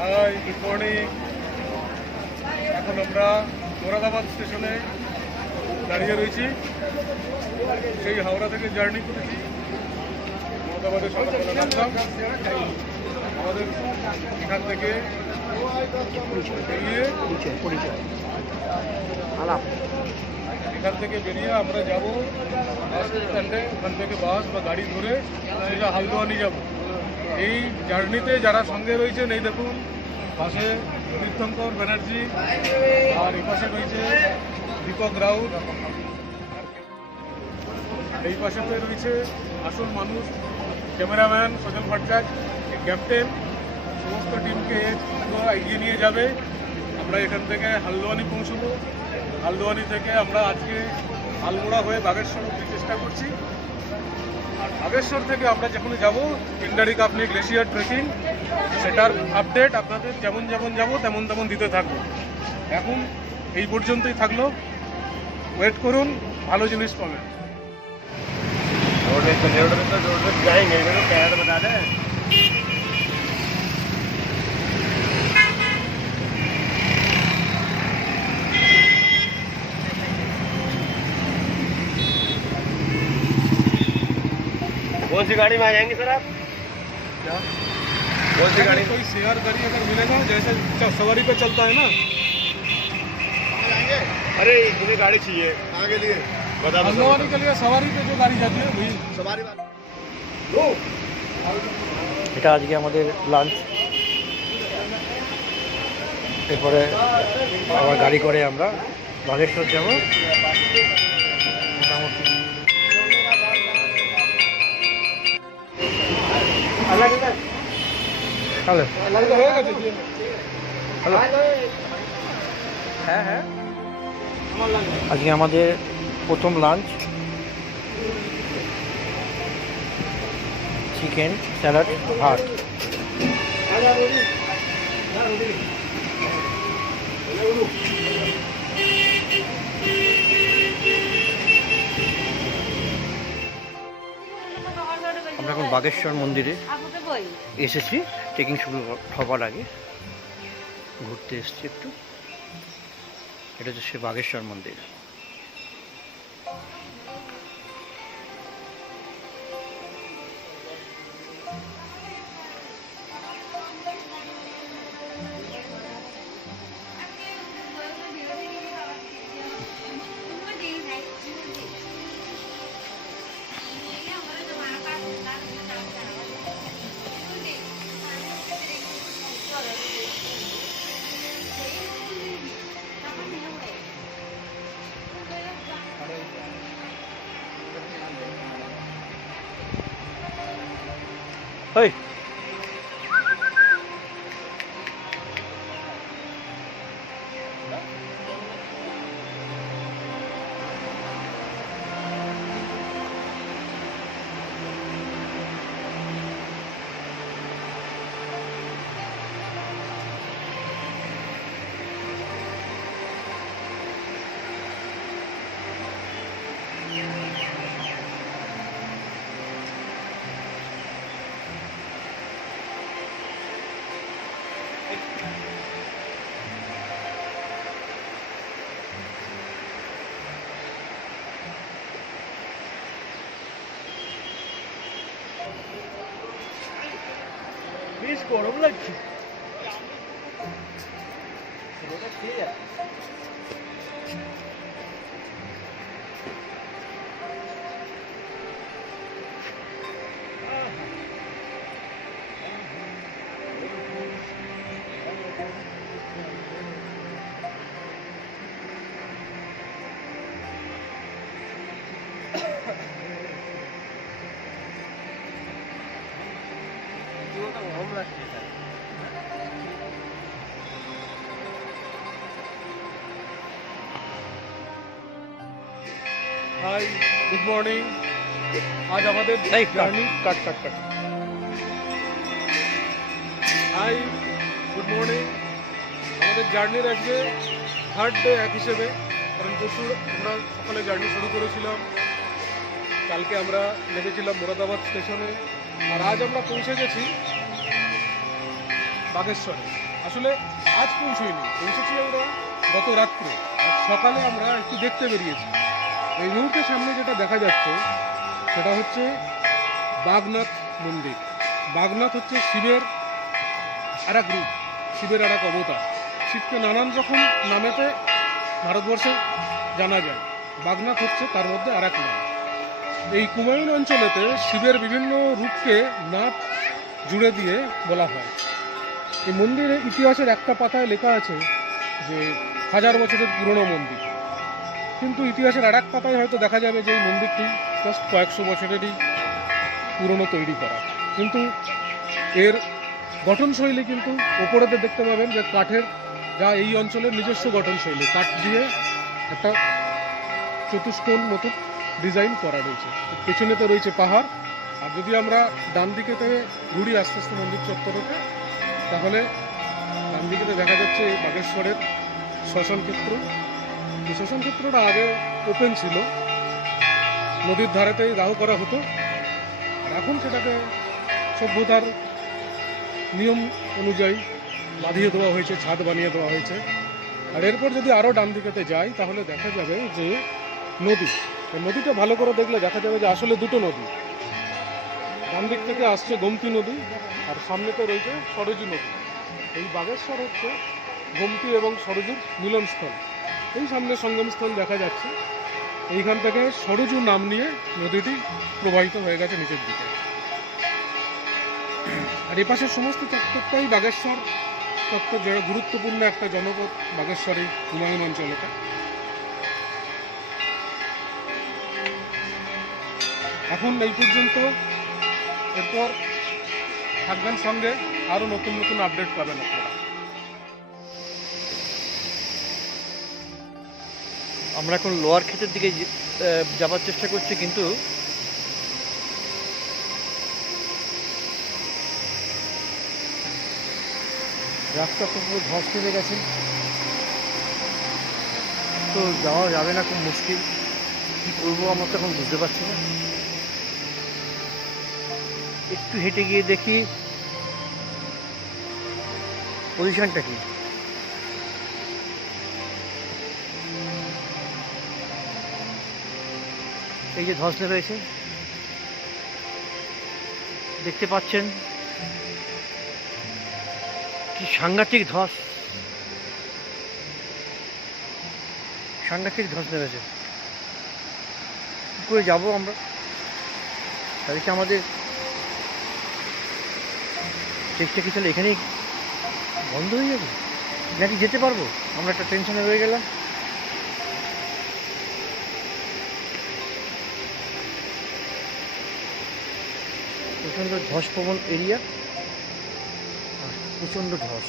High, good morning. এখন আমরা মোরাদাবাদ স্টেশনে দাঁড়িয়ে রয়েছি। সেই হাওড়া থেকে জার্নি করেছি মোরাদাবাদে সকালবেলা নামলাম। আমাদের এখান থেকে বেরিয়ে আমরা যাব বাস স্ট্যান্ডে। ওখান থেকে বাস বা গাড়ি ধরে সোজা হালদোয়ানি যাব। এই জার্নিতে যারা সঙ্গে রয়েছেন, এই দেখুন পাশে তীর্থঙ্কর ব্যানার্জি, আর এই পাশে রয়েছে দীপক রাউত, এই পাশেতে রয়েছে আসল মানুষ, ক্যামেরাম্যান সজল ভট্টাচার্য, ক্যাপ্টেন। সমস্ত টিমকে এগিয়ে নিয়ে যাবে। আমরা এখান থেকে হালদোয়ানি পৌঁছবো। হালদোয়ানি থেকে আমরা আজকে আলমোড়া হয়ে বাগেশ্বর অব্দি চেষ্টা করছি। আর বাগেশ্বর থেকে আমরা যখন যাব পিন্ডারি কাপনি গ্লেশিয়ার ট্রেকিং, সেটার আপডেট আপনাদের যেমন যেমন যাব তেমন তেমন দিতে থাকবো। এখন এই পর্যন্তই থাকলো, ওয়েট করুন, ভালো জিনিস পাবেন। कौन सी गाड़ी में आ जाएंगे सर आप? क्या कौन सी गाड़ी? कोई शेयर गाड़ी अगर मिलेगा, जैसे सवारी पे चलता है ना। अरे मुझे गाड़ी चाहिए। कहाँ के लिए? बता दो। हल्द्वानी के लिए सवारी पे जो गाड़ी जाती है वही सवारी वाली। এটা আজকে আমাদের লাঞ্চ। এরপরে আবার গাড়ি করে আমরা বাগেশ্বর যাব। মোটামুটি হ্যালো হয়ে গেছে। হ্যালো, হ্যাঁ হ্যাঁ, আজকে আমাদের প্রথম লাঞ্চ, চিকেন, স্যালাড, ভাত। আমরা এখন বাগেশ্বর মন্দিরে এসেছি। ট্রেকিং শুরু হবার আগে ঘুরতে এসেছি একটু। এটা হচ্ছে সে বাগেশ্বর মন্দির। ওই বেশ গরম লাগছে। গরম লাগছে। Hi, good morning. আজ আমাদের জার্নি কাট। Hi, good morning. আমাদের জার্নির আজকে থার্ড ডে এক হিসেবে, কারণ পরশু আমরা সকালে জার্নি শুরু করেছিলাম। কালকে আমরা নেমেছিলাম মোরাদাবাদ স্টেশনে, আর আজ আমরা পৌঁছে গেছি বাগেশ্বরে। আসলে আজ পৌঁছেছি আমরা গত রাত্রে, আর সকালে আমরা একটু দেখতে বেরিয়েছি। এই মুহূর্তে সামনে যেটা দেখা যাচ্ছে সেটা হচ্ছে বাগনাথ মন্দির। বাগনাথ হচ্ছে শিবের আর এক রূপ, শিবের আর এক অবতার। শিবকে নানান রকম নামেতে ভারতবর্ষে জানা যায়, বাগনাথ হচ্ছে তার মধ্যে আর এক নাম। এই কুমায়ুন অঞ্চলেতে শিবের বিভিন্ন রূপকে নাথ জুড়ে দিয়ে বলা হয়। এই মন্দিরের ইতিহাসের একটা পাতায় লেখা আছে যে 1000 বছরের পুরনো মন্দির, কিন্তু ইতিহাসের আর এক পাতায় হয়তো দেখা যাবে যে এই মন্দিরটি জাস্ট কয়েকশো বছরেরই পুরনো তৈরি করা। কিন্তু এর গঠনশৈলী কিন্তু ওপরেতে দেখতে পাবেন যে কাঠের, যা এই অঞ্চলের নিজস্ব গঠনশৈলী, কাঠ দিয়ে একটা চতুষ্কোণ মতো ডিজাইন করা রয়েছে। পেছনেতে রয়েছে পাহাড়। আর যদি আমরা ডান দিকে থেকে ঘুরি আস্তে আস্তে মন্দির চত্বরেতে, তাহলে ডান দিকেতে দেখা যাচ্ছে বাগেশ্বরের শ্মশান ক্ষেত্র। এই শ্মশান ক্ষেত্রটা আগে ওপেন ছিল, নদীর ধারেতেই দাহ করা হতো, আর এখন সেটাকে সভ্যতার নিয়ম অনুযায়ী বাঁধিয়ে দেওয়া হয়েছে, ছাদ বানিয়ে দেওয়া হয়েছে। আর এরপর যদি আরও ডান দিকেতে যাই তাহলে দেখা যাবে যে নদী, এই নদীটা ভালো করে দেখলে দেখা যাবে যে আসলে দুটো নদী। ডান দিক থেকে আসছে গোমতী নদী, আর সামনেতে রয়েছে সরজু নদী। এই বাগেশ্বর হচ্ছে গোমতী এবং সরজুর মিলনস্থল। এই সামনে সঙ্গমস্থল দেখা যাচ্ছে, এইখান থেকে সরজু নাম নিয়ে নদীটি প্রবাহিত হয়ে গেছে নিচের দিকে। আর এপাশের সমস্ত চত্বরটাই বাগেশ্বর চত্বর, যারা গুরুত্বপূর্ণ একটা জনপদ বাগেশ্বর এই হুমায়ুন অঞ্চলেতে। এখন এই পর্যন্ত, এরপর থাকবেন সঙ্গে, আরও নতুন নতুন আপডেট পাবেন আপনারা। আমরা এখন লোয়ার ক্ষেতের দিকে যাবার চেষ্টা করছি, কিন্তু রাস্তা তো পুরো ধস নেমে গেছে, তো যাওয়া যাবে না, খুব মুশকিল। কী করবো আমরা তো এখন বুঝতে পারছি না। একটু হেঁটে গিয়ে দেখি পজিশনটা কি। এই যে ধস নেমেছে দেখতে পাচ্ছেন, কি সাংঘাতিক ধস, সাংঘাতিক ধস নেমেছে। কী করে যাবো আমরা? তাদেরকে আমাদের চেষ্টা কি তাহলে এখানেই বন্ধ হয়ে যাবে নাকি যেতে পারবো? আমরা একটা টেনশনে রয়ে গেলাম। প্রচণ্ড ধস প্রবণ এরিয়া, প্রচণ্ড ধস।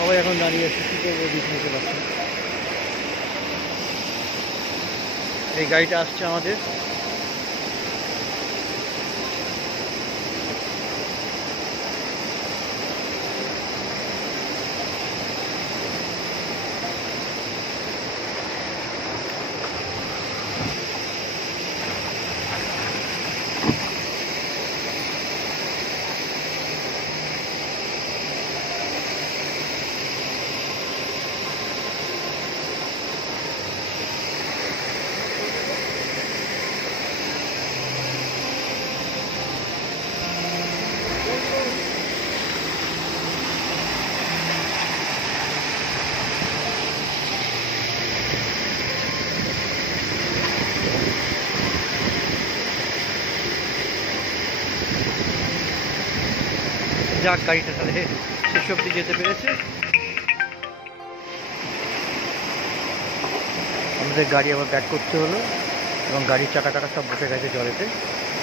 সবাই এখন দাঁড়িয়ে আছে, কী করবো বুঝতে পারছি না। এই গাড়িটা আসছে আমাদের, যাক, গাড়িটা তাহলে শেষ অবধি যেতে পেরেছে। আমাদের গাড়ি আবার ব্যাক করতে হলো এবং গাড়ির চাকা টাকা সব বসে গেছে জলেতে,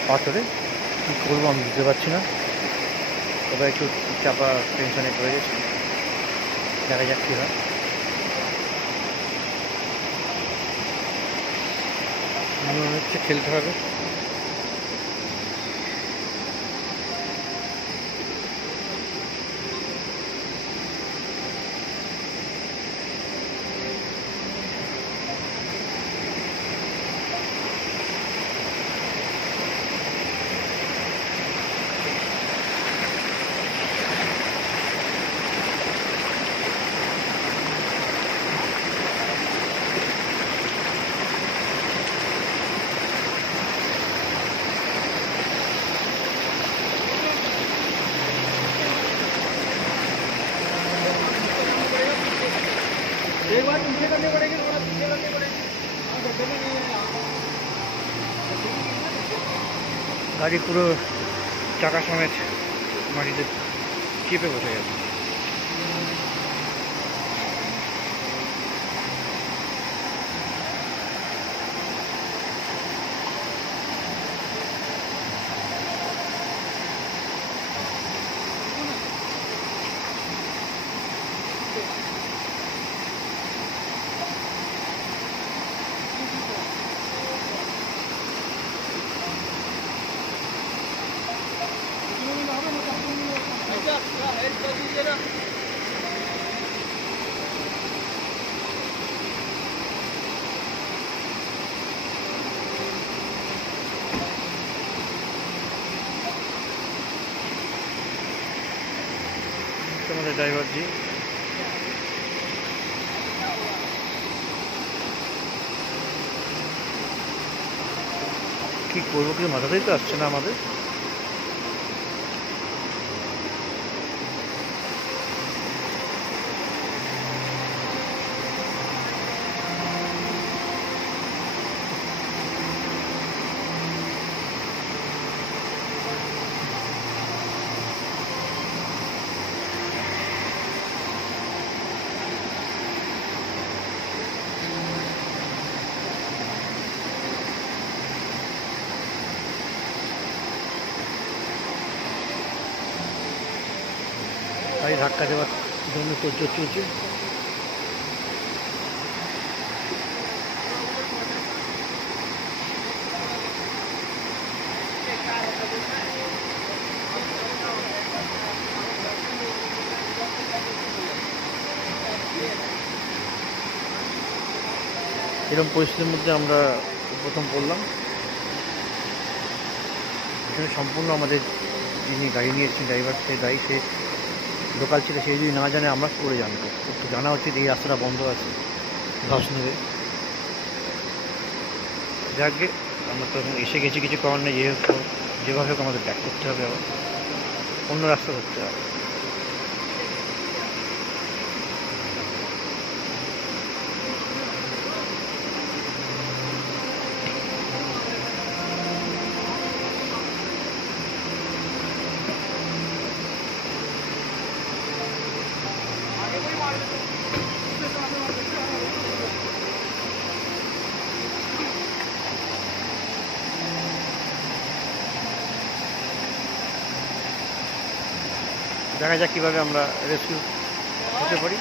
পাথরে। কী করবো আমি বুঝতে পারছি না, তবে একটু চাপা টেনশনে পড়ে গেছি। দেখা যাক কী হয়। মনে হচ্ছে খেলতে হবে। গাড়ি পুরো চাকা সমেত মাটিতে চেপে বসে গেছে। আমাদের ড্রাইভার জি কি করবো, কিছু মাথাতেই তো আসছে না আমাদের। গাড়ি ধাক্কা দেওয়ার জন্য তোড়জোড় চলছে। এরকম পরিস্থিতির মধ্যে আমরা প্রথম পড়লাম। এখানে সম্পূর্ণ আমাদের যিনি গাড়ি নিয়েছেন ড্রাইভার, সে দায়ী, সে লোকাল ছিল, সে যদি না জানে আমরা করে জানতো। একটু জানা উচিত এই রাস্তাটা বন্ধ আছে, ধস নেবে। যাকে আমরা তো এখন এসে গেছি, কিছু করার নেই। যেহেতু যেভাবে হোক আমাদের ব্যাক করতে হবে, আবার অন্য রাস্তা ধরতে হবে। দেখা যাক কীভাবে আমরা রেস্কিউ হতে পারি।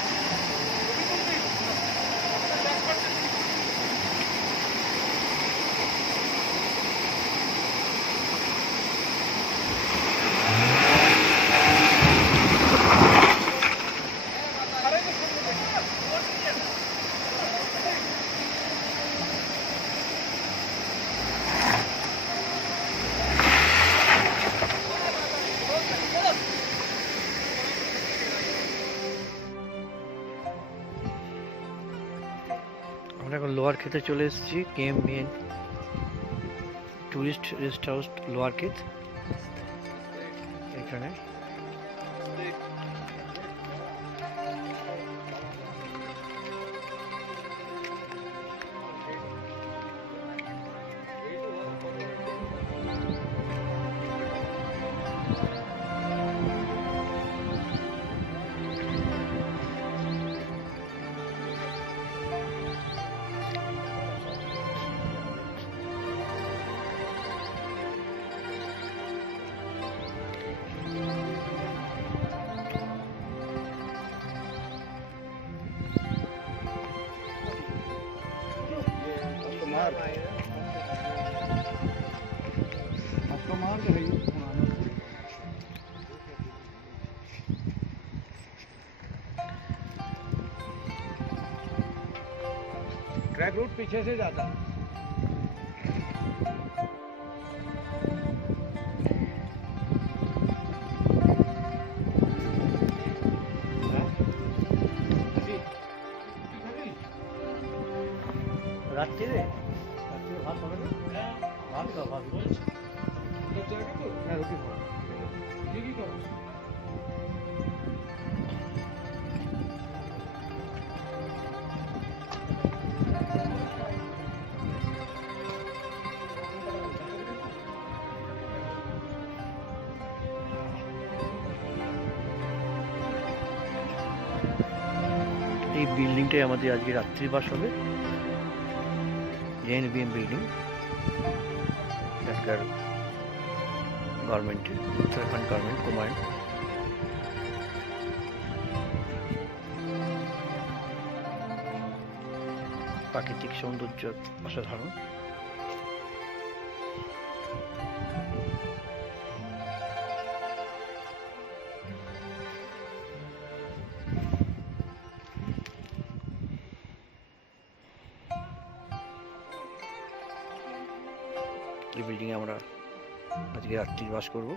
আমরা এখন লোয়ার ক্ষেতে চলে এসেছি, KMBN tourist rest house lower ক্ষেত। এখানে यार कस्टमर के है ट्रैक रूट पीछे से जाता है। রাত্রিরে ভাত হবে না? ভাত খাও, ভাত বলছি হ্যাঁ রুটি খাও। এই বিল্ডিংটাই আমাদের আজকে রাত্রিবাস হবে। JNBM বিল্ডিং, এখানকার গভর্নমেন্টের, উত্তরাখণ্ড গভর্নমেন্ট কুমায়ুন। প্রাকৃতিক সৌন্দর্য অসাধারণ। এই বিল্ডিংয়ে আমরা আজকে রাত্রি বাস করব।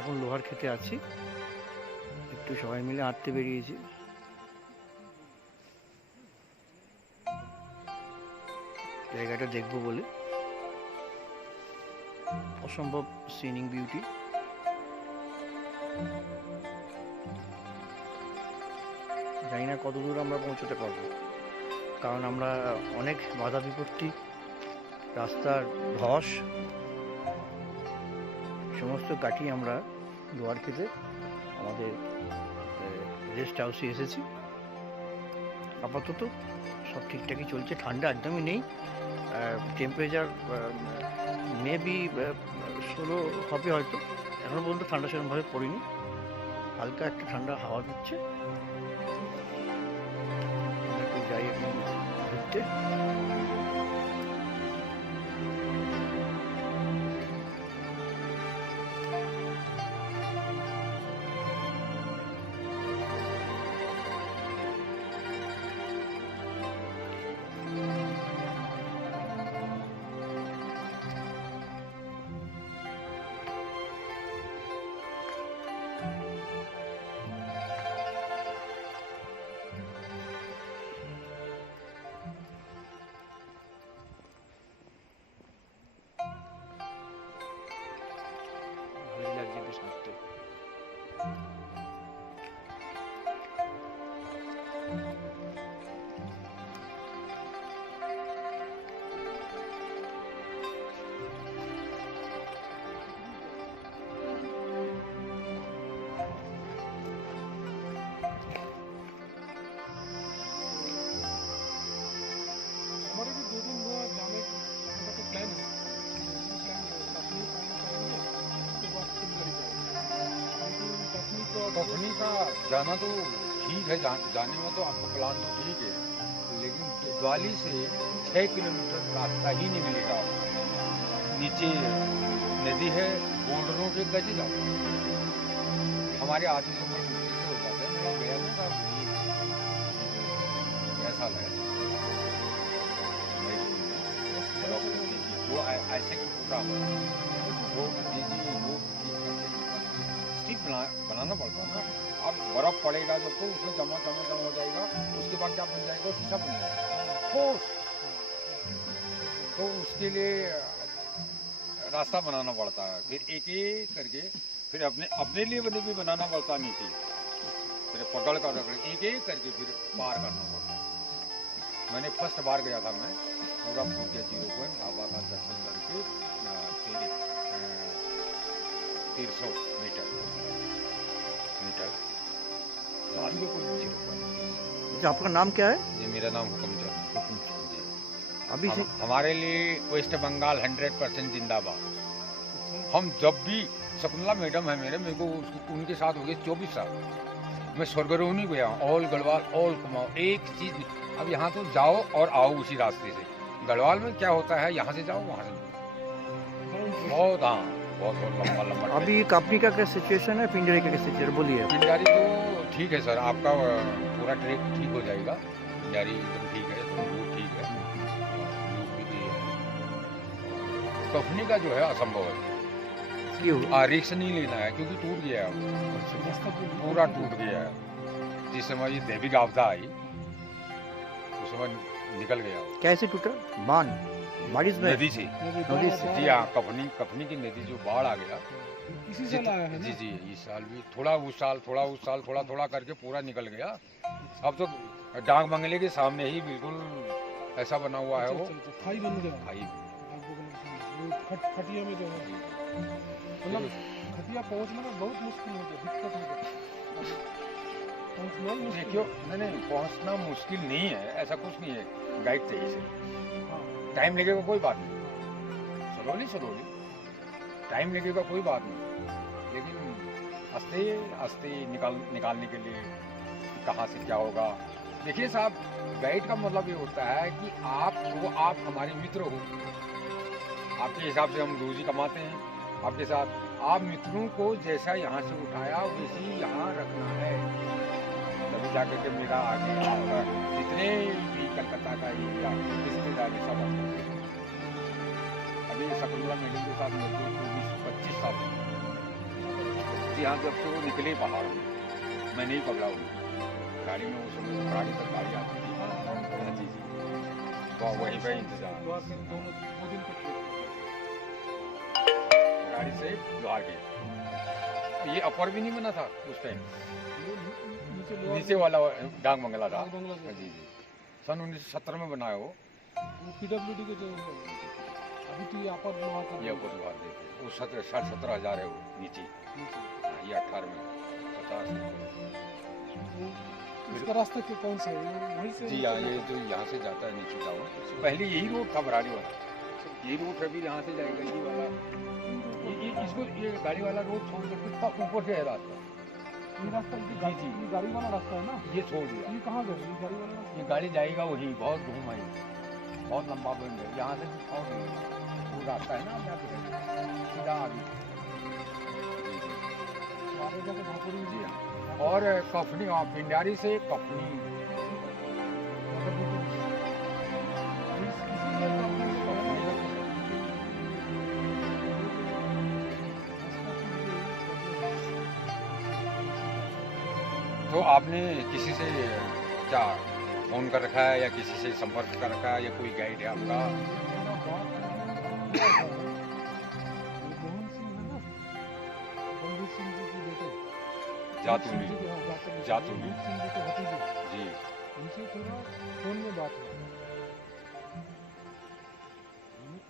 এখন লোহার খেতে আছি, একটু সবাই মিলে হাঁটতে বেরিয়েছি। জায়গাটা দেখবো বলে, অসম্ভব সিনিং বিউটি। জানি না কতদূর আমরা পৌঁছতে পারবো, কারণ আমরা অনেক বাধা বিপত্তি, রাস্তার ধস সমস্ত কাটিয়ে আমরা লোহার খেতে আমাদের রেস্ট হাউসে এসেছি। আপাতত সব ঠিকঠাকই চলছে, ঠান্ডা একদমই নেই। টেম্পারেচার মেবি 16 হবে হয়তো, এখনো পর্যন্ত ঠান্ডা সেরকমভাবে পড়েনি, হালকা একটা ঠান্ডা হাওয়া দিচ্ছে। একটু যাই এখন ঘুরতে। कफनी का जाना तो ठीक है, जाने में तो आपका प्लान तो ठीक है, लेकिन द्वाली से 6 किलोमीटर रास्ता ही निकलेगा। नीचे नदी है, बोर्डरों के गज जाओ, हमारे आदमी लोग मुश्किल से हो जाते हैं। मैं गया था साहब, ऐसा है वो ऐसे पूरा वो स्टिक बनाना पड़ता है ना। अब बर्फ पड़ेगा जब तो उसमें जमा हो जाएगा, उसके बाद क्या बन जाएगा, शीशा बन जाएगा ठोस। तो उसके लिए रास्ता बनाना पड़ता है, फिर एक एक करके फिर अपने लिए भी बनाना पड़ता है नीति, फिर पकड़ कर रगड़ एक एक करके फिर पार करना पड़ता है। मैंने फर्स्ट बार गया था, मैं पूरा फूट गया 0 पॉइंट बाबा का दर्शन करके 1300 मीटर लास्ट में कोई 0 पॉइंट। आपका नाम क्या है? जी मेरा नाम हुक्मचंद जी। अभी से हमारे लिए वेस्ट बंगाल 100% जिंदाबाद। हम जब भी शकुंतला मैडम है मेरे को उनके साथ हो गए 24 साल। मैं स्वर्गरोहिणी गया, ऑल गढ़वाल ऑल कुमाऊं, एक चीज नहीं। अब यहाँ तो जाओ और आओ उसी रास्ते से। गढ़वाल में क्या होता है, यहाँ से जाओ वहाँ से बहुत बहुत लंबा। अभी कपनी का क्या सिचुएशन है, पिंजरे का क्या सिचुएशन बोलिए? पिंजारी तो ठीक है सर, आपका पूरा ट्रैक ठीक हो जाएगा। पिंजारी एकदम ठीक है, रूट ठीक है, लोग भी ठीक है। कफनी का जो है असंभव है, क्यों? रिक्स नहीं लेना है क्योंकि टूट गया है, पूरा टूट गया है। जिस समय ये दैविक आपदा आई उस समय निकल गया। कैसे टूटा? बांध बारिश में? नदी से जी हाँ, कफनी की नदी जो बाढ़ आ गया इसी साल आया है जी जी, इस साल भी थोड़ा उस साल थोड़ा करके पूरा निकल गया। अब तो डाक बंगले के सामने ही बिल्कुल ऐसा बना हुआ है वो खाई बन गया। खाई। खटिया में जो है मतलब खटिया पहुंचना में बहुत मुश्किल हो गया, दिक्कत हो गया, पहुंचना ही मुश्किल। क्यों नहीं पहुंचना मुश्किल नहीं है, ऐसा कुछ नहीं है, गाइड चाहिए से टाइम लगेगा कोई बात नहीं, स्लोली टाइम लगेगा कोई बात नहीं, लेकिन आस्ते निकालने के लिए कहाँ से क्या होगा। देखिए साहब, गाइड का मतलब ये होता है कि आप हमारे मित्र हो, आपके हिसाब से हम रोजी कमाते हैं आपके साथ। आप मित्रों को जैसा यहाँ से उठाया वैसे ही यहाँ रखना है, तभी जाकर के मेरा आगे आपका जितने भी कलकत्ता का एरिया रिश्तेदारी सब अभी शकुंतला मैडम के साथ मेरे को 24-25 साल यहाँ जब से वो निकले पहाड़ में, मैं नहीं पकड़ा उन्हें गाड़ी में, उस समय गाड़ी तक गाड़ी आती थी जी तो वहीं पर इंतजार गाड़ी से लोहार के। ये अपर भी नहीं बना था उस टाइम, नीचे वाला डाक बंगला था जी जी, सन 1970 में बनाया वो पीडब्ल्यूडी के जो अभी तो ये अपर लोहार का ये ऊपर लोहार देते वो 17,000 है वो नीचे, ये 18 में 50। इसका रास्ता कौन सा है, वहीं से? जी हाँ, ये जो यहाँ से जाता है नीचे जाओ, पहले यही रोड था बरारी वाला, यही रोड अभी यहाँ से जाएगा ये वाला, इसको ये गाड़ी वाला रोड छोड़ करके तब ऊपर से है रास्ता। ये रास्ता ये गाड़ी वाला रास्ता है ना, ये छोड़ दिया। ये कहाँ गया ये गाड़ी वाला? ये गाड़ी जाएगा वही, बहुत घूम आई, बहुत लंबा बन गया, यहाँ से और वो रास्ता है ना सीधा आगे आगे जाके भापुरी जी। और कफनी पिंडारी से कफनी तो आपने किसी से क्या फोन कर रखा है या किसी से संपर्क कर रखा है या कोई गाइड है आपका? जातूनी जी, उनसे थोड़ा फोन में बात हुआ,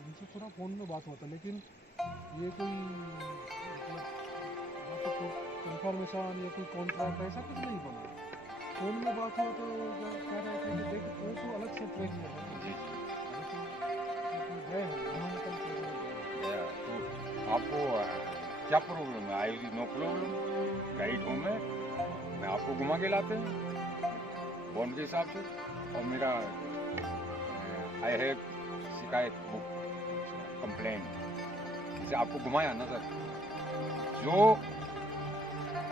उनसे थोड़ा फोन में बात हुआ था, लेकिन ये कोई मतलब कंफर्मेशन या कोई कॉन्ट्रैक्ट ऐसा कुछ नहीं बना। फोन में बात हुआ तो कह रहे थे कि देख वो तो अलग से ट्रेन में गए हैं, तो आपको क्या प्रॉब्लम है? आई नो प्रॉब्लम, गाइड हूँ मैं, आपको घुमा के लाते हैं बॉन्ड के हिसाब से। और मेरा आई हैव शिकायत बुक कंप्लेंट, इसे आपको घुमाया ना सर। जो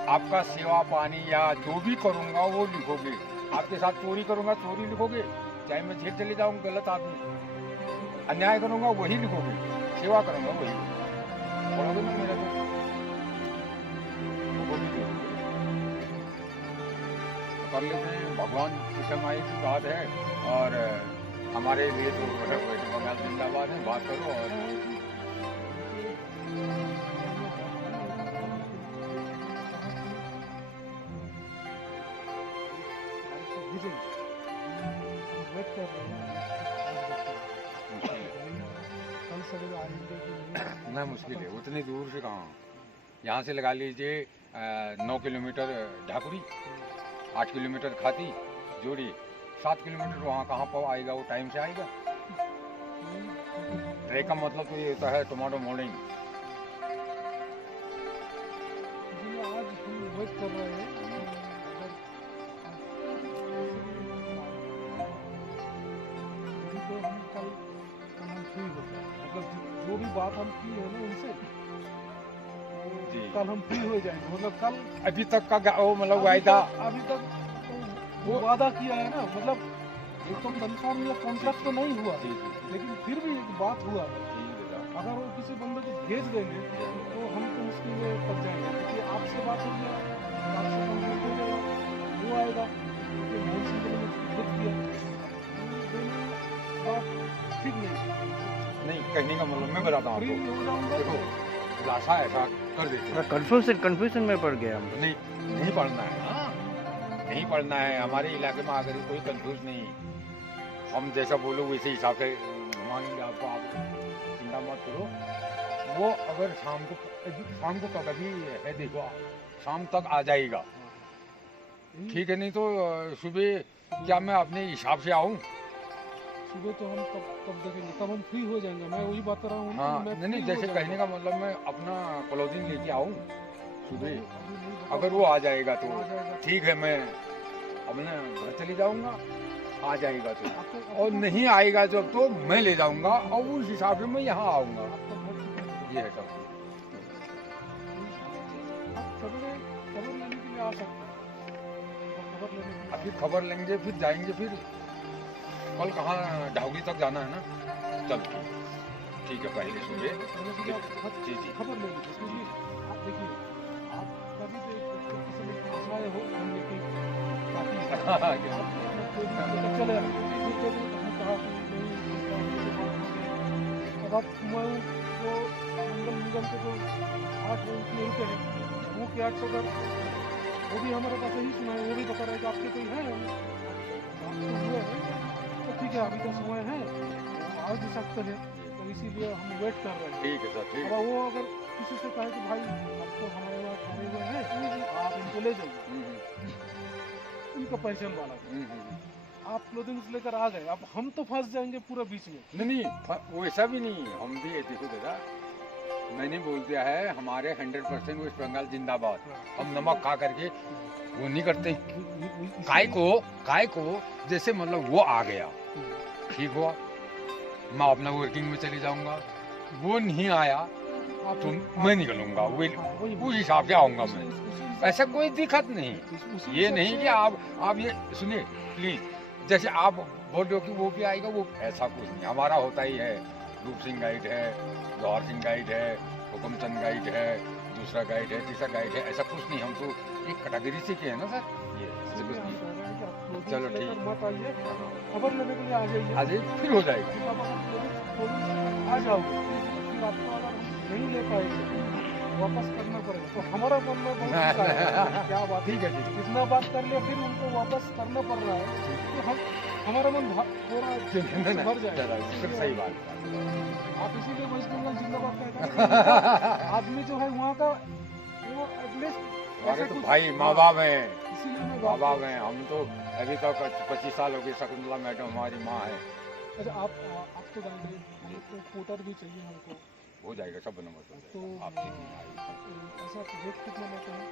आपका सेवा पानी या जो भी करूँगा वो लिखोगे, आपके साथ चोरी करूँगा चोरी लिखोगे, चाहे मैं जेल चले जाऊँ गलत आदमी, अन्याय करूँगा वही लिखोगे, सेवा करूँगा वही पढ़ोगे ना मेरे को वो भी तो कर लेते हैं। भगवान की कमाई की बात है और हमारे लिए तो वेस्ट बंगाल जिंदाबाद है, बात करो। और ना मुश्किल है, उतनी दूर से कहाँ। यहाँ से लगा लीजिए 9 किलोमीटर ढाकुरी, 8 किलोमीटर खाती जोड़ी, 7 किलोमीटर वहाँ कहाँ पर आएगा, वो टाइम से आएगा। ट्रेक का मतलब तो ये होता है टमाटो मॉर्निंग। आज हम वेट कर रहे हैं तो हम कल हम फ्री हो जाए, मतलब जो भी बात हम की है ना उनसे जी। कल हम फ्री हो जाएंगे। मतलब कल अभी तक का वो मतलब वायदा अभी तक वो वादा किया है ना, मतलब एक तो कंफर्म या कॉन्ट्रैक्ट तो नहीं हुआ, जी जी लेकिन फिर भी एक बात हुआ है। ठीक है साहब। अगर वो किसी बंदे को भेज देंगे तो हम तो मुश्किल में फंस जाएंगे, क्योंकि आपसे बात हो गया, आपसे कॉन्ट्रैक्ट हो जाएगा, वो आएगा तो मोहन सिंह ने खुद किया, दोनों बात ठीक नहीं। कहने का मतलब मैं बताता हूँ फ्री आपको। हो जाऊंगा देखो खुलासा ऐसा कर देते हैं। कंफ्यूजन में पड़ गया हम। नहीं पढ़ना है, नहीं पढ़ना है। हमारे इलाके में आकर कोई कंफ्यूज नहीं, हम जैसा बोलो वैसे हिसाब से घुमाएंगे आपको। आप चिंता मत करो। वो अगर शाम को तक अभी है, देखो शाम तक आ जाएगा, ठीक है। नहीं तो सुबह क्या मैं अपने हिसाब से आऊँ? सुबह तो हम तब देखेंगे, तब हम फ्री हो जाएंगे। मैं वही बात कर रहा हूँ ना, हाँ मैं नहीं free हो जैसे जाऊंगा। कहने का मतलब मैं अपना क्लोथिंग लेके आऊँ सुबह, अभी नहीं बता अगर वो आ जाएगा तो आ जाएगा। ठीक है, मैं अपने घर चले जाऊंगा, आ जाएगा तो। आपको और नहीं आएगा जब तो मैं ले जाऊंगा और उस हिसाब से मैं यहाँ आऊंगा। आपका घर कितना है? ये है सब। आप सवेरे खबर लेने के लिए आ सकते हैं, खबर लेने के लिए अभी खबर लेंगे फिर जाएंगे। फिर कल कहाँ ढाउगी तक जाना है ना, चल ठीक है। पहले सुबह पहले से आप जी जी खबर ले लीजिए, क्योंकि आप देखिए, आप कभी भी किसी में फंसाए हो हमने की काफी है। आप अपना कोई भी लेकर चले आए, किसी भी को भी हमने कहा कि नहीं इसका हमसे बात हो गई। अब आप मैं जो मंगल निगम के जो 8 रेंज में रुके हैं, वो क्या सदर वो भी हमारे पास यही सुना है, वो भी बता रहे हैं कि आपके कोई है आपके हुए हैं, तो ठीक है अभी तो समय है, आ भी सकते हैं, तो इसीलिए हम वेट कर रहे हैं। ठीक है सर, ठीक अब है। वो अगर किसी से कहे कि भाई अब तो हमारे यहाँ ठहरे हुए हैं, आप इनको ले जाइए, उनका पहचान वाला है। आप क्लोथिंग्स लेकर आ गए, अब हम तो फंस जाएंगे पूरा बीच में। नहीं वैसा भी नहीं, हम भी देखो दादा, मैंने बोल दिया है हमारे 100% वेस्ट बंगाल जिंदाबाद। हम नमक खा करके वो नहीं करते। काय को जैसे मतलब वो आ गया, ठीक हुआ, मैं अपना वर्किंग में चले जाऊंगा। वो नहीं आया तो मैं निकलूंगा, उस हिसाब से आऊंगा मैं। ऐसा कोई दिक्कत नहीं। ये नहीं कि आप ये सुनिए प्लीज, जैसे आप बोल रहे हो कि वो भी आएगा, वो ऐसा कुछ नहीं। हमारा होता ही है, रूप सिंह गाइड है, जौहर सिंह गाइड है, हुकुमचंद गाइड है, दूसरा गाइड है, तीसरा गाइड है, ऐसा कुछ नहीं। हम तो एक कैटेगरी से किए हैं ना सर, ये ऐसा कुछ नहीं। चलो ठीक, मत आइए, खबर लेने के लिए आ जाइए, आज फिर हो जाएगा। फिर आप अगर पुलिस आ जाओगे, फिर आपको अगर हम नहीं ले पाएंगे वापस करना पड़ेगा, तो हमारा बनना बहुत क्या बात। ठीक है, ठीक है। इतना बात कर लिया, फिर उनको वापस करना पड़ रहा है, तो हम हमारा मन थोड़ा भर जाएगा। फिर सही बात। आप इसीलिए वेस्ट बंगाल जिंदाबाद कहते हैं। आदमी जो है वहाँ का वो एटलीस्ट हमारे तो भाई माँ बाप हैं, इसीलिए मैं माँ बाप हैं। हम तो अभी तक 25 साल हो गए, शकुंतला मैडम हमारी माँ है। अच्छा आप तो जाएंगे, तो पोटर भी चाहिए हमको, हो जाएगा सब नंबर तो आप ऐसा रेट कितना लेते हैं?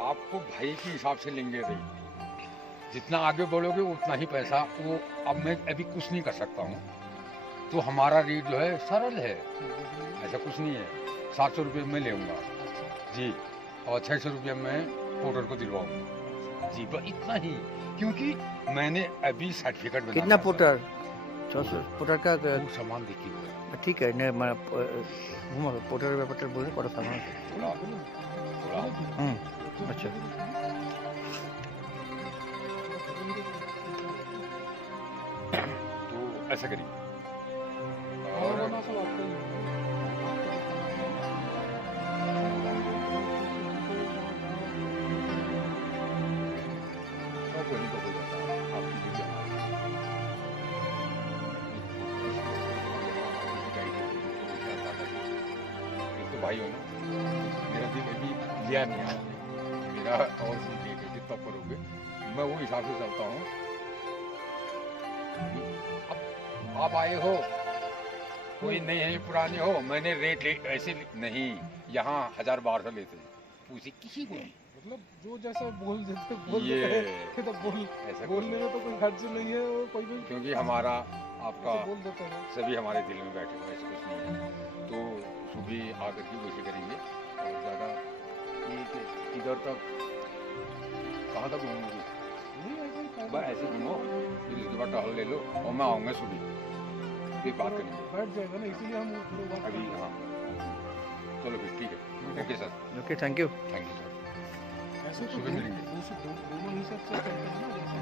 आपको भाई के हिसाब से लेंगे रेट। जितना आगे बढ़ोगे उतना ही पैसा, वो अब मैं अभी कुछ नहीं कर सकता हूँ। तो हमारा रेट जो है सरल है, ऐसा कुछ नहीं है। 700 रुपये में लेऊंगा जी, और 600 रुपये में पोर्टर को दिलवाऊंगा जी, बस इतना ही। क्योंकि मैंने अभी सर्टिफिकेट बना कितना पोटर 600 पोटर का वो सामान देखी हुआ है। ठीक है মানে পোটার ব্যাপারটা বলে কত সামান আছে? थोड़ा আচ্ছা तो ऐसा करिए। और सब वही तो हो जाता है, आपकी भी जान एक तो भाई हो ना, मेरा दिल अभी लिया नहीं आपने, मेरा और भी दिल है, जितना करोगे मैं वो हिसाब से चलता हूँ। अब आप आए हो, कोई नहीं है पुराने हो, मैंने रेट ऐसे नहीं, यहाँ 1000-1200 लेते हैं, उसी किसी को नहीं। मतलब जो जैसा बोल देते बोल ये देते हैं, तो बोल ऐसा बोलने में तो कोई हर्ज नहीं है, वो कोई भी क्योंकि हमारा आपका बोल देते हैं। सभी हमारे दिल में बैठे हुए, ऐसा कुछ नहीं है। तो सुबह आकर के वैसे करेंगे, और ज़्यादा ये कि इधर तक कहाँ तक घूमोगे? नहीं, ऐसे ही काम बस ऐसे घूमो, फिर उसके बाद टहल ले लो, और मैं आऊँगा सुबह, फिर बात करेंगे बैठ जाएगा ना, इसीलिए हम थोड़ी बात अभी। हाँ चलो फिर ठीक है, okay sir, okay thank you thank you sir. ऐसे तो सुबह मिलेंगे। दोनों हिसाब से चलते हैं ना, जैसे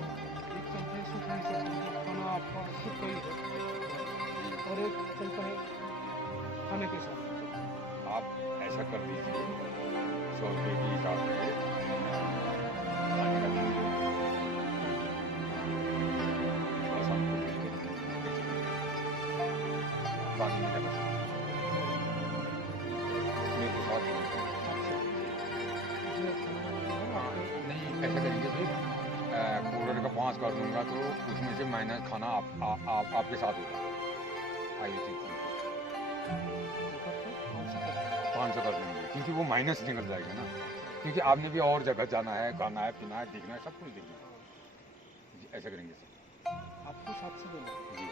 एक चलते हैं सूखा हिसाब से, खाना आपका खुद का ही है, और एक चलता है खाने के साथ। आप ऐसा कर दीजिए, 100 रुपये के हिसाब से खाने का दीजिए, थोड़ा सा हमको बिल कर दीजिए, पानी में लगा मेरे को साथ में। नहीं ऐसा करेंगे फिर, कूलर का 5 कर दूंगा, तो उसमें से माइनस खाना आपके साथ होगा। आइए ठीक है, 500 कर देंगे, क्योंकि वो माइनस निकल जाएगा ना, क्योंकि आपने भी और जगह जाना है, खाना है, पीना है, देखना है, सब कुछ देखना है। ऐसा करेंगे सर आपको 700 देना है, जी,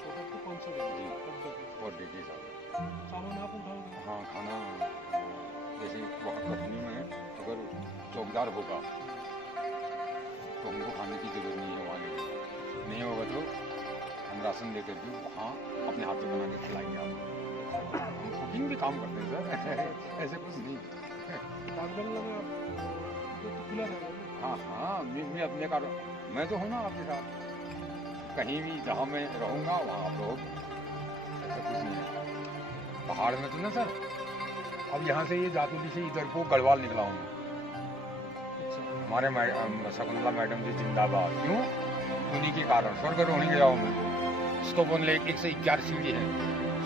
टोटल को 500 देना है, जी। तब देखो। और देखिए साहब, सामान आप उठाओगे। हाँ खाना जैसे वहाँ कंपनी में अगर चौकीदार होगा तो हमको खाने की ज़रूरत नहीं है, वहाँ लेकर नहीं होगा तो हम राशन लेकर के वहाँ अपने हाथ से बना के खिलाएंगे आपको। हम कुकिंग भी काम करते हैं सर, ऐसे कुछ नहीं। लॉकडाउन में आप तो खुला रहेगा ना। हाँ हाँ, मैं अपने का, मैं तो हूँ ना आपके साथ, कहीं भी जहाँ मैं रहूँगा वहाँ आप रहो, ऐसा कुछ नहीं है। पहाड़ में तो ना सर, अब यहाँ से ये जातुली से इधर को गढ़वाल निकला हूँ मैं। हमारे शकुंतला मैडम जी जिंदाबाद, क्यों? उन्हीं के कारण स्वर्गारोहणी गया हूँ मैं। स्टोपन लेक 1 से 11 सीढ़ी है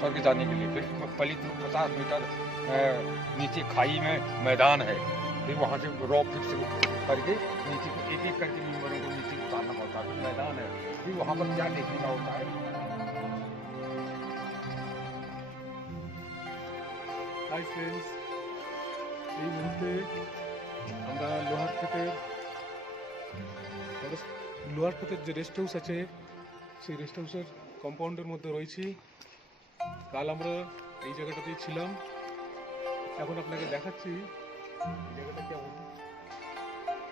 स्वर्ग जाने के लिए, फिर पलित 50 मीटर नीचे खाई में मैदान है, फिर वहाँ से रॉक फिर से करके नीचे को एक एक करके मेंबरों को नीचे उतारना पड़ता है, फिर मैदान है, फिर वहाँ पर क्या देखने का होता है। হাই ফ্রেন্ডস, এই মুহূর্তে আমরা লোহারক্ষেতের যে রেস্ট হাউস আছে সেই রেস্ট হাউসের কম্পাউন্ডের মধ্যে রয়েছি। কাল আমরা এই জায়গাটাতেই ছিলাম, এখন আপনাকে দেখাচ্ছি এই জায়গাটা কেমন।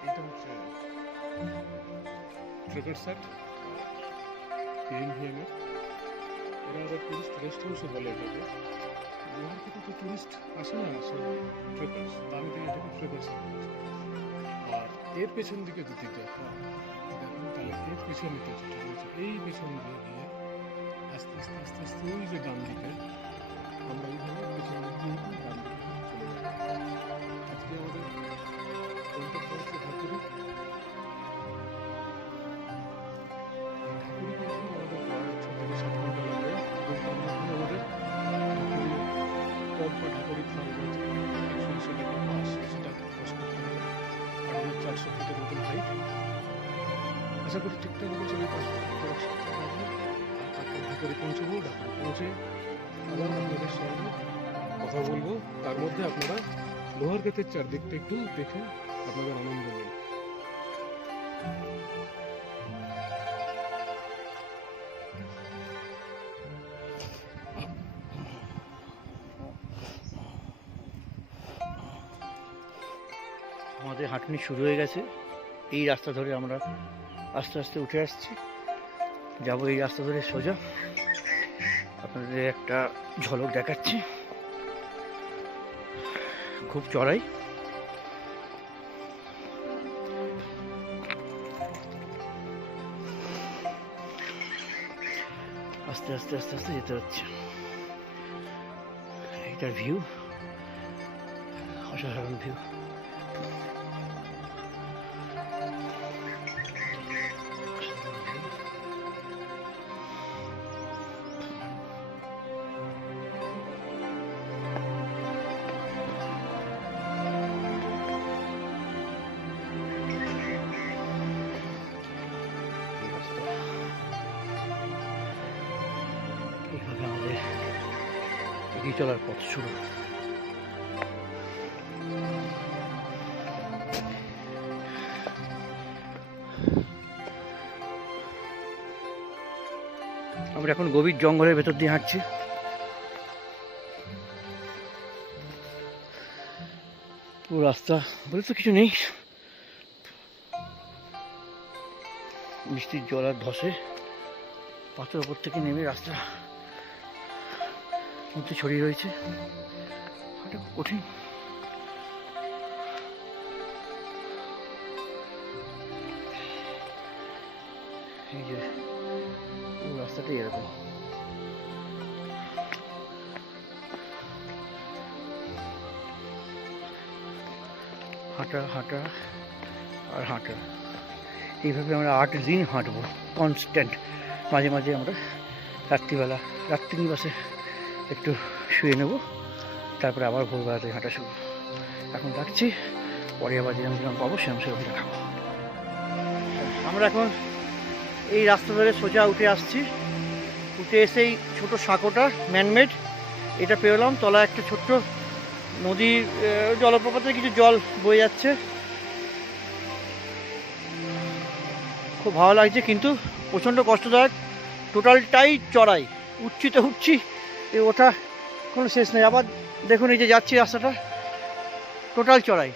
এইটা হচ্ছে ট্রেকার সেট PMVM এর, এরা আবার টুরিস্ট রেস্ট হাউসও বলে এটাকে। লোহারক্ষেতে তো টুরিস্ট আসে না, আসে ট্রেকার্স, তো আমি তো এটাকে ট্রেকার্স বলছি। আর এর পেছন দিকে যদি দেখেন তাহলে এর পেছন দিকে যেটা রয়েছে, এই পেছন দিয়ে গিয়ে আস্তে আস্তে আস্তে আস্তে ওই যে ডান দিকে আমরা এইভাবে পেছন দিক দিয়ে ডান দিকে চলে যাব। আজকে আমাদের গন্তব্য হচ্ছে ঢাকুরি। ঢাকুরি কিন্তু আমাদের প্রায় 6 থেকে 7 ঘন্টা লাগবে, এবং তার মধ্যে আমাদের ঢাকুরি টপ বা ঢাকুরি থাল রয়েছে 140 টাকা পাস, সেটা ক্রস করতে হবে। 8400 ফিটের মতন হাইট। আশা করি ঠিকঠাক মতো চলে পাস করে শিখতে পারবো, আর তারপর ঢাকুরি পৌঁছবো। ঢাকুরি পৌঁছে আবার আপনাদের সঙ্গে কথা বলবো, তার মধ্যে আপনারা লোহারক্ষেতের চারদিকটা একটু দেখে আপনাদের আনন্দ নেই। আমাদের হাঁটুনি শুরু হয়ে গেছে। এই রাস্তা ধরে আমরা আস্তে আস্তে উঠে আসছি, যাবো এই রাস্তা ধরে সোজা। আপনাদের একটা ঝলক দেখাচ্ছি, খুব চড়াই। আস্তে আস্তে আস্তে আস্তে যেতে হচ্ছে। এইটার ভিউ অসাধারণ ভিউ। এইভাবে আমাদের এগিয়ে চলার পথ শুরু। আমরা এখন গভীর জঙ্গলের ভেতর দিয়ে হাঁটছি। পুরো রাস্তা বলে তো কিছু নেই, বৃষ্টির জল আর ধসে পাথর ওপর থেকে নেমে রাস্তা মধ্যে ছড়িয়ে রয়েছে। এটা খুব কঠিন। এই যে পুরো রাস্তাটাই এরকম। হাঁটা হাঁটা আর হাঁটা, এইভাবে আমরা 8 দিন হাঁটবো কনস্ট্যান্ট। মাঝে মাঝে আমরা রাত্রিবেলা রাত্রিনিবাসে একটু শুয়ে নেব, তারপরে আবার ভোরবেলাতে হাঁটা শুরু। এখন রাখছি, পরে আবার যেরকম যেরকম পাবো সেরকম সেরকম দেখাবো। আমরা এখন এই রাস্তা ধরে সোজা উঠে আসছি। উঠে এসেই ছোট সাঁকোটা ম্যানমেড, এটা পেরোলাম। তলায় একটা ছোট্ট নদীর জলপ্রপাতে কিছু জল বয়ে যাচ্ছে, খুব ভালো লাগছে, কিন্তু প্রচণ্ড কষ্টদায়ক। টোটালটাই চড়াই, উঠছি তো উঠছি, এই ওঠা কোনো শেষ নেই। আবার দেখুন এই যে যাচ্ছি রাস্তাটা টোটাল চড়াই,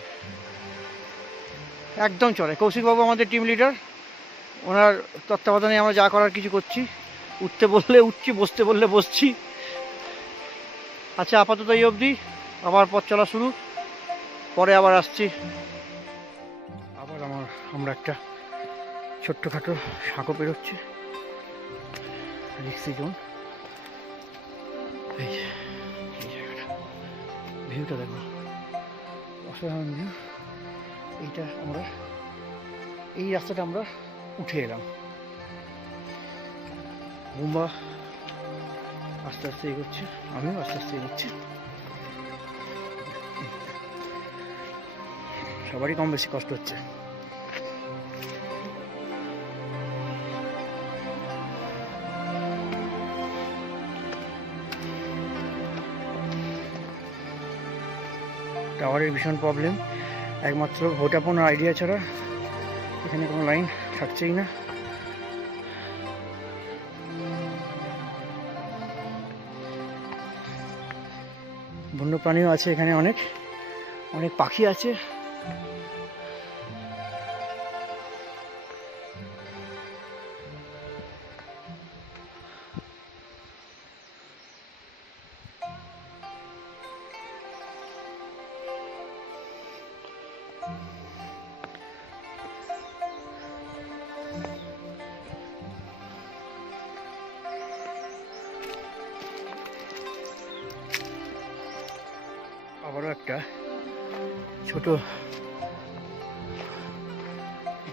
একদম চড়াই। কৌশিকবাবু আমাদের টিম লিডার, ওনার তত্ত্বাবধানে আমরা যা করার কিছু করছি। উঠতে বললে উঠছি, বসতে বললে বসছি। আচ্ছা, আপাতত এই অবধি, আবার পথ চলা শুরু, পরে আবার আসছি। আবার আমরা একটা ছোট্টখাটো সাঁকো পেরোচ্ছি, রিক্সি জোন। এই জায়গাটা, ভিউটা দেখো, অসাধারণ ভিউ। এই রাস্তাটা আমরা উঠে এলাম। বুম্বা আস্তে আস্তে এগোচ্ছে, আমিও আস্তে আস্তে এগোচ্ছি। সবারই কম বেশি কষ্ট হচ্ছে। টাওয়ারের ভীষণ প্রবলেম, একমাত্র ভোডাফোন আর আইডিয়া ছাড়া এখানে কোনো লাইন থাকছেই না। বন্যপ্রাণীও আছে এখানে, অনেক অনেক পাখি আছে। আবারও একটা ছোট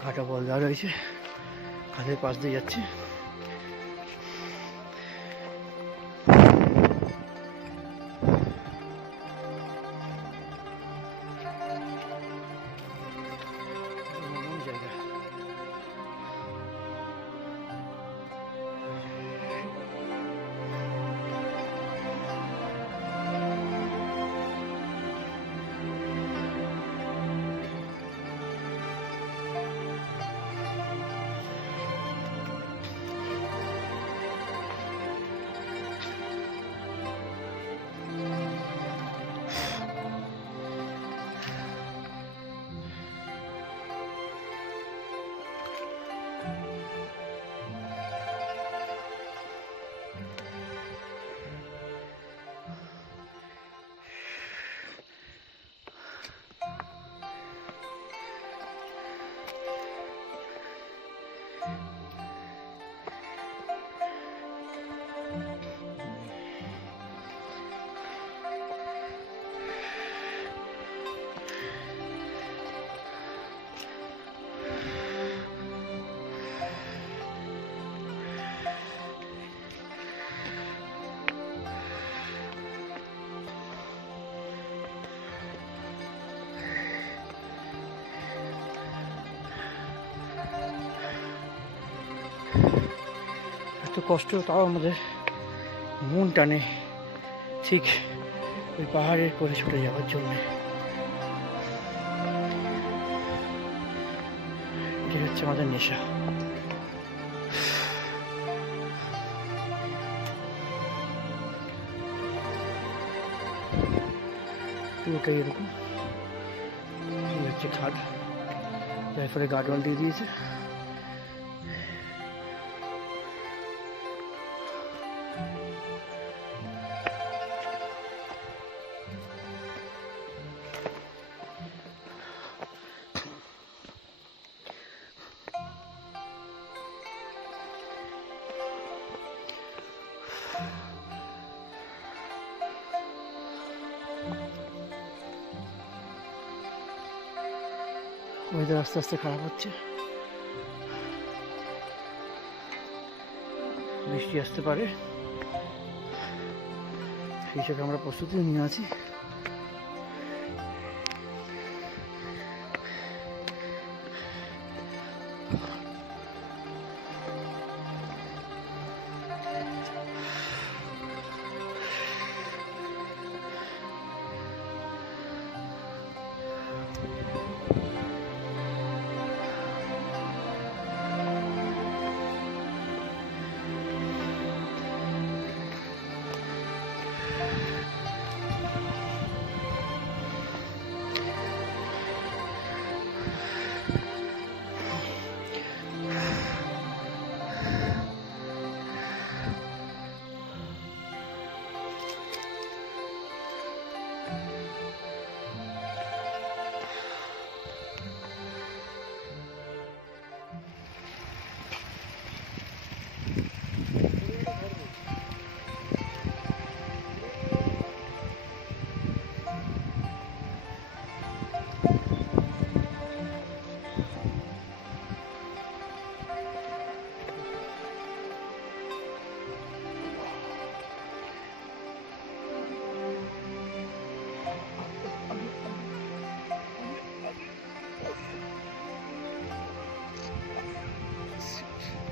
ঘাটা বল দেওয়া রয়েছে, খাদের পাশ দিয়ে যাচ্ছে। জায়গা কষ্ট, তাও আমাদের মন টানে ঠিক ওই পাহাড়ের কোলে ছুটে যাওয়ার জন্যে। এটাই হচ্ছে আমাদের নেশা। পুরোটাই এরকম, এই হচ্ছে খাদ, যার ফলে গার্ডওয়াল দিয়ে দিয়েছে। ওয়েদার আস্তে আস্তে খারাপ হচ্ছে, বৃষ্টি আসতে পারে, সেই হিসেবে আমরা প্রস্তুতি নিয়ে আছি।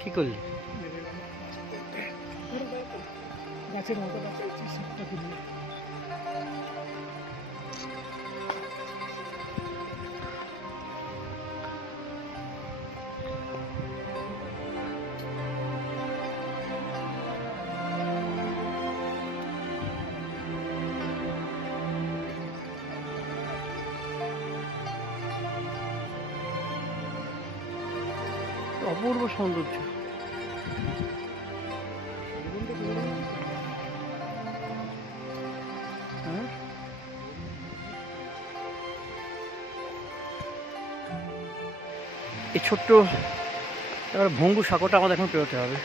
কি করলি? গাছের মতো বাঁচাচ্ছি। অপূর্ব সৌন্দর্য। হ্যাঁ, এই ছোট্ট এবার ভঙ্গু সাঁকোটা আমাদের এখন পেরোতে হবে।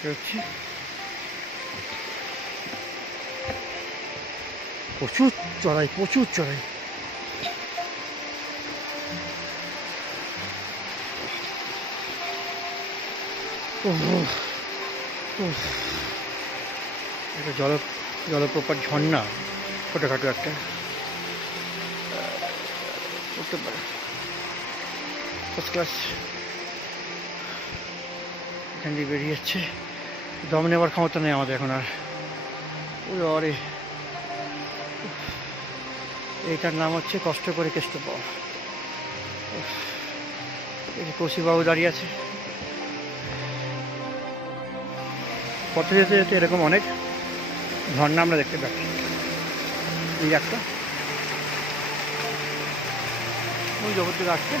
পেরোচ্ছি, প্রচুর চড়াই, প্রচুর চড়াই। একটা জলপ্রপাত ঝর্ণা, ছোটোখাটো একটা করতে পারে, ফার্স্ট ক্লাস। এখান দিয়ে বেরিয়ে যাচ্ছে, দম নেওয়ার ক্ষমতা নেই আমাদের এখন আর। ওই অরে, এইটার নাম হচ্ছে কষ্ট করে কেষ্ট পাওয়া। কৌশিকবাবু দাঁড়িয়ে আছে। পথে যেতে যেতে এরকম অনেক ঝর্ণা আমরা দেখতে পাচ্ছি। এই একটা ওই জগৎ থেকে আসছে,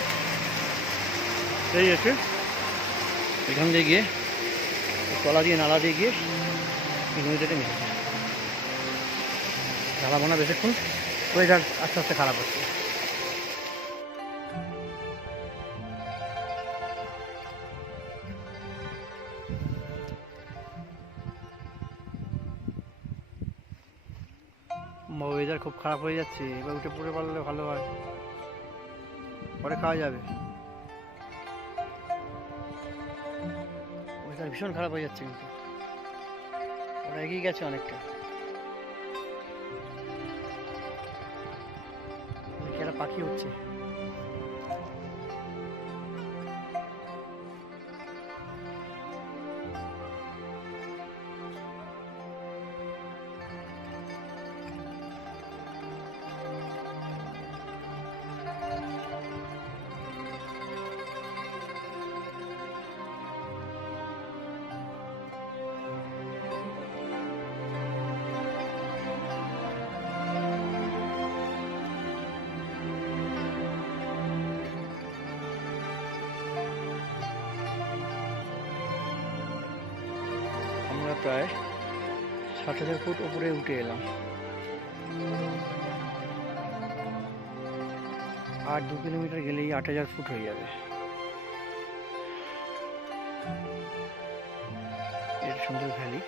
এই আছে, এখান দিয়ে গিয়ে তলা দিয়ে নালা দিয়ে গিয়ে নদীটাকে মিশেছে। জ্বালাবো না বেশিক্ষণ, ওয়েদার আস্তে আস্তে খারাপ হচ্ছে। ওয়েদার খুব খারাপ হয়ে যাচ্ছে, এবার উঠে পড়ে পারলে ভালো হয়, পরে খাওয়া যাবে। ওয়েদার ভীষণ খারাপ হয়ে যাচ্ছে, কিন্তু ওরা এগিয়ে গেছে অনেকটা। একটা পাখি হচ্ছে, প্রায় 60,000 ফুট উপরে উঠে এলাম। আর 2 কিলোমিটার গেলেই 8,000 ফুট হয়ে যাবে। এটা সুন্দর ভ্যালি।